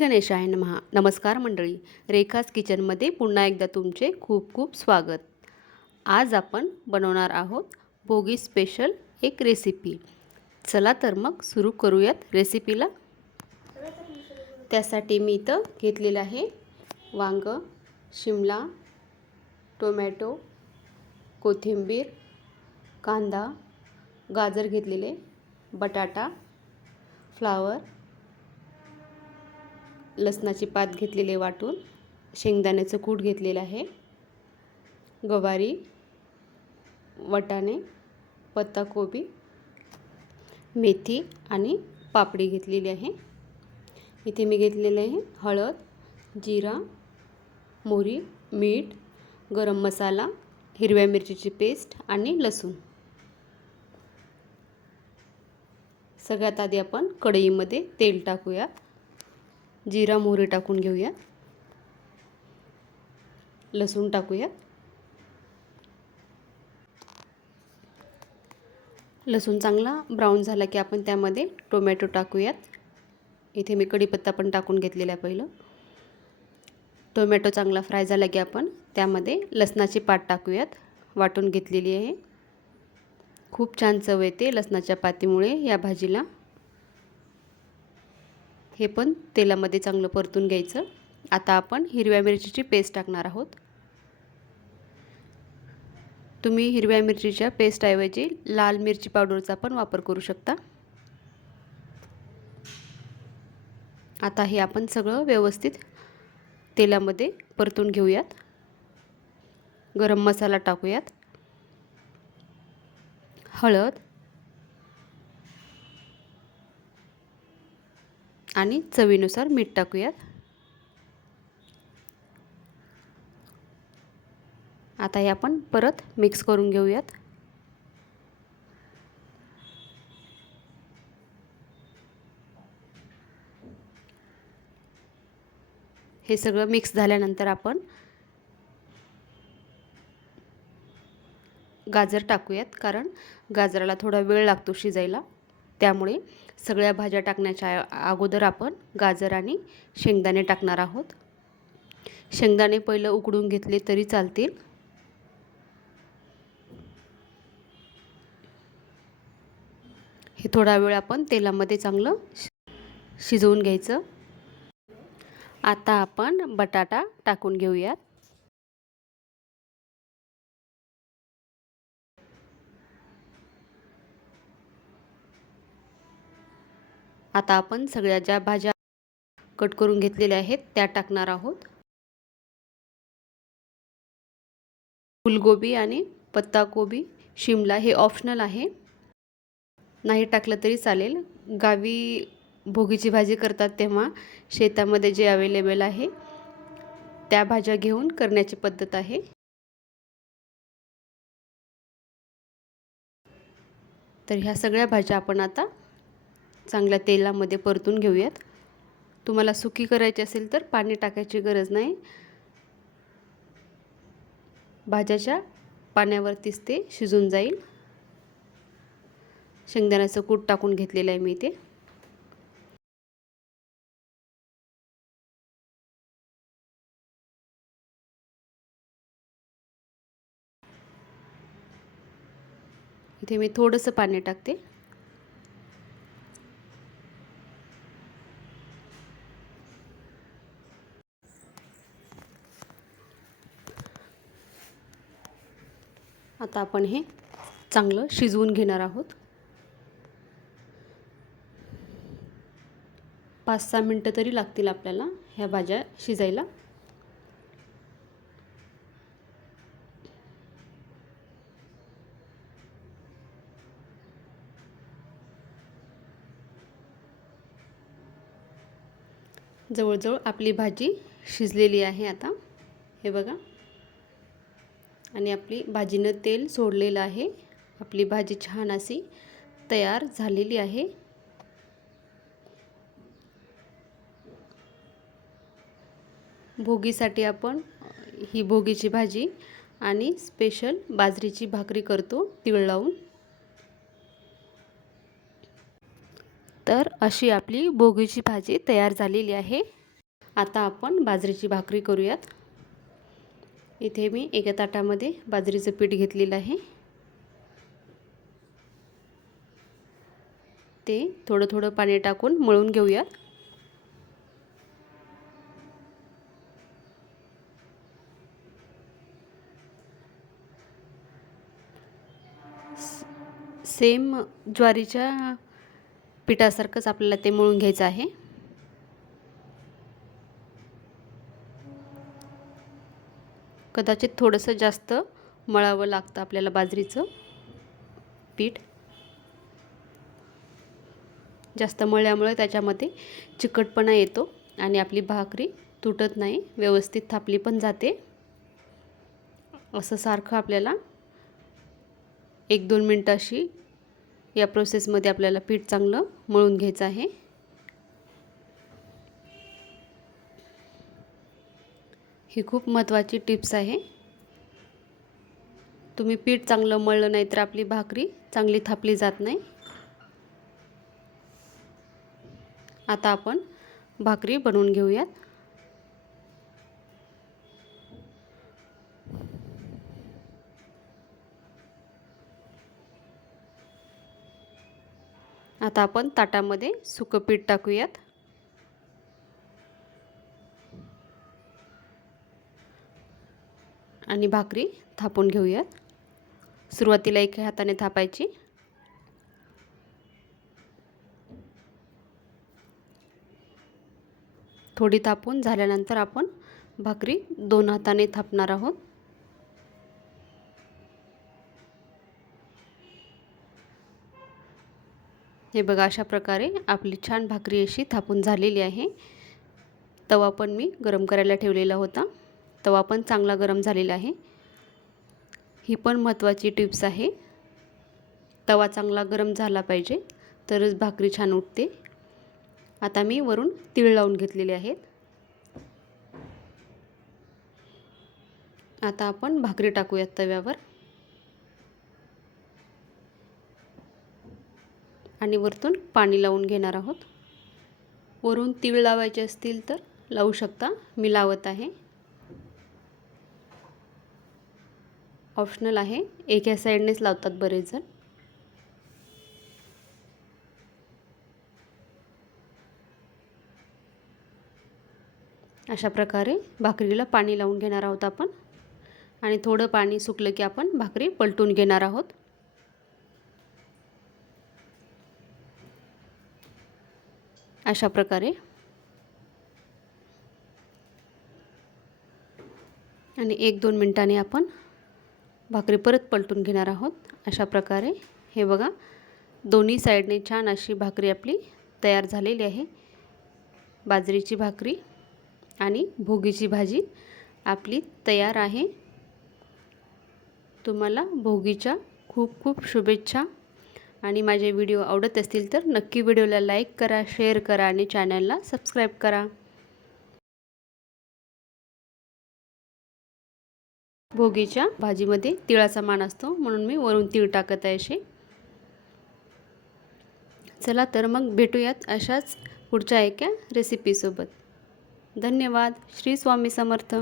गणेशाय नमहा. नमस्कार मंडळी. रेखास किचनमध्ये पुन्हा एकदा तुमचे खूप खूप स्वागत. आज आपण बनवणार आहोत भोगी स्पेशल एक रेसिपी. चला तर मग सुरू करूयात रेसिपीला. त्यासाठी मी इथं घेतलेलं आहे वांग शिमला टोमॅटो कोथिंबीर कांदा गाजर घेतलेले बटाटा फ्लावर लसणाची पात घेतलेले वाटून. शेंगदाण्याचं कूट घेतलेलं आहे. गवारी वटाणे पत्ताकोबी मेथी आणि पापडी घेतलेली आहे. इथे मी घेतलेले आहे हळद जिरा मोहरी मीठ गरम मसाला हिरव्या मिरचीची पेस्ट आणि लसूण. सगळ्यात आधी आपण कढईमध्ये तेल टाकूयात जिरा मोहरी टाकून घेऊया. लसूण टाकूया. लसूण चांगला ब्राऊन झाला की आपण त्यामध्ये टोमॅटो टाकूयात. इथे मी कढीपत्ता पण टाकून घेतलेला आहे पहिलं. टोमॅटो चांगला फ्राय झाला की आपण त्यामध्ये लसणाची पात टाकूयात वाटून घेतलेली आहे. खूप छान चव येते लसणाच्या पातीमुळे या भाजीला. हे पण तेलामध्ये चांगलं परतून घ्यायचं. आता आपण हिरव्या मिरचीची पेस्ट टाकणार आहोत. तुम्ही हिरव्या मिरचीच्या पेस्टऐवजी लाल मिरची पावडरचा पण वापर करू शकता. आता हे आपण सगळं व्यवस्थित तेलामध्ये परतून घेऊयात. गरम मसाला टाकूयात. हळद आणि चवीनुसार मीठ टाकूयात. आता हे आपण परत मिक्स करून घेऊयात. हे सगळं मिक्स झाल्यानंतर आपण गाजर टाकूयात कारण गाजराला थोडा वेळ लागतो शिजायला. त्यामुळे सगळ्या भाज्या टाकण्याच्या अगोदर आपण गाजर आणि शेंगदाणे टाकणार आहोत. शेंगदाणे पहिलं उकडून घेतले तरी चालतील. हे थोडा वेळ आपण तेलामध्ये चांगलं शिजवून घ्यायचं. आता आपण बटाटा टाकून घेऊयात. आता आपण सगळ्या ज्या भाज्या कट करून घेतलेल्या आहेत त्या टाकणार आहोत. फुलगोबी आणि पत्ताकोबी शिमला हे ऑप्शनल आहे. नाही टाकलं तरी चालेल. गावी भोगीची भाजी करतात तेव्हा शेतामध्ये जे अवेलेबल आहे त्या भाज्या घेऊन करण्याची पद्धत आहे. तर ह्या सगळ्या भाज्या आपण आता चांगल्या तेलामध्ये परतून घेऊयात. तुम्हाला सुकी करायची असेल तर पाणी टाकायची गरज नाही. भाज्याच्या पाण्यावरतीच ते शिजून जाईल. शेंगदाण्याचं कूट टाकून घेतलेलं आहे मी ते इथे मी थोडंसं पाणी टाकते. आता आपण हे चांगलं शिजवून घेणार आहोत. पाच सहा मिनटं तरी लागतील आपल्याला ह्या भाज्या शिजायला. जवळजवळ आपली भाजी शिजलेली आहे आता. हे बघा. आणि आपली भाजीनं तेल सोडलेलं आहे. आपली भाजी छान अशी तयार झालेली आहे. भोगीसाठी आपण ही भोगीची भाजी आणि स्पेशल बाजरीची भाकरी करतो तिळ लावून तर अशी आपली भोगीची भाजी तयार झालेली आहे. आता आपण बाजरीची भाकरी करूयात. इथे मी एका ताटामध्ये बाजरीचं पीठ घेतलेलं आहे. ते थोडं थोडं पाणी टाकून मळून घेऊयात. सेम ज्वारीच्या पिठासारखंच आपल्याला ते मळून घ्यायचं आहे. कदाचित थोडंसं जास्त मळावं लागतं आपल्याला बाजरीचं पीठ. जास्त मळल्यामुळे त्याच्यामध्ये चिकटपणा येतो आणि आपली भाकरी तुटत नाही व्यवस्थित थापली पण जाते. असं सारखं आपल्याला एक दोन मिनटं अशी या प्रोसेसमध्ये आपल्याला पीठ चांगलं मळून घ्यायचं आहे. ही खूप महत्त्वाची टिप्स आहे. तुम्ही पीठ चांगलं मळलं नाही तर आपली भाकरी चांगली थापली जात नाही. आता आपण भाकरी बनवून घेऊयात. आता आपण ताटामध्ये सुकं पीठ टाकूयात. आणि भाकरी थापून घेऊयात. सुरुवातीला एका हाताने थापायची. थोडी थापून झाल्यानंतर आपण भाकरी दोन हाताने थापणार आहोत. हे बघा अशा प्रकारे आपली छान भाकरी अशी थापून झालेली आहे. तवा पण मी गरम करायला ठेवलेला होता. तवा पण चांगला गरम झालेला आहे. ही पण महत्त्वाची टिप्स आहे. तवा चांगला गरम झाला पाहिजे तरच भाकरी छान उठते आता मी वरून तीळ लावून घेतलेले आहेत. आता आपण भाकरी टाकूयात तव्यावर. आणि वरतून पाणी लावून घेणार आहोत. वरून तीळ लावायचे असतील तर लावू शकता. मी लावत आहे. ऑप्शनल आहे. एका साईडनेच लावतात बरेच जण अशा प्रकारे भाकरीला पाणी लावून घेणार आहोत आपण. आणि थोडं पाणी सुकलं की आपण भाकरी पलटून घेणार आहोत. अशा प्रकारे. आणि एक दोन मिनटांनी आपण भाकरी परत पलटून घेणार आहोत. अशा प्रकारे हे बघा दोन्ही साईडने छान अशी भाकरी आपली तयार झालेली आहे. बाजरीची भाकरी आणि भोगीची भाजी आपली तयार आहे. तुम्हाला भोगीच्या खूप खूप शुभेच्छा. आणि माझे व्हिडिओ आवडत असतील तर नक्की व्हिडिओला लाईक करा शेअर करा आणि चॅनलला सबस्क्राईब करा. भोगीच्या भाजीमध्ये तिळाचा मान असतो म्हणून मी वरून तीळ टाकत आहे असे. चला तर मग भेटूयात अशाच पुढच्या एका रेसिपीसोबत धन्यवाद. श्री स्वामी समर्थ.